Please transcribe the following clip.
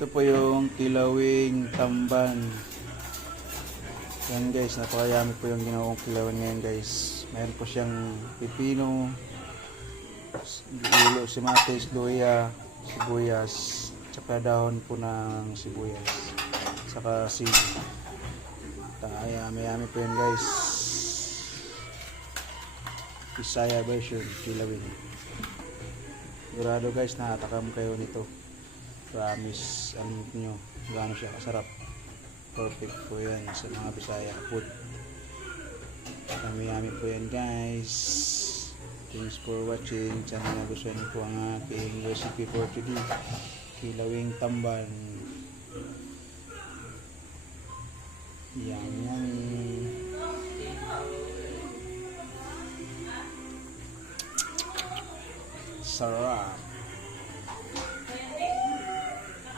Ito po yung kilawing tamban. Yan guys, napakayami po yung ginawang kilawin ngayon guys. Mayroon po siyang pipino, ulo, simatis, luya, sibuyas, tsaka dahon po ng sibuyas, saka sili. Mayami po yan guys. Bisaya version, kilawin. Sigurado guys, nakatakam kayo nito. Promise, alam nyo, gaano siya kasarap. Perfect po yan sa mga Bisaya food. Yummy po yan guys. Thanks for watching. Sana nagustuhan niyo po ang aking recipe for today. Kilawing tamban. Yummy. Sarap.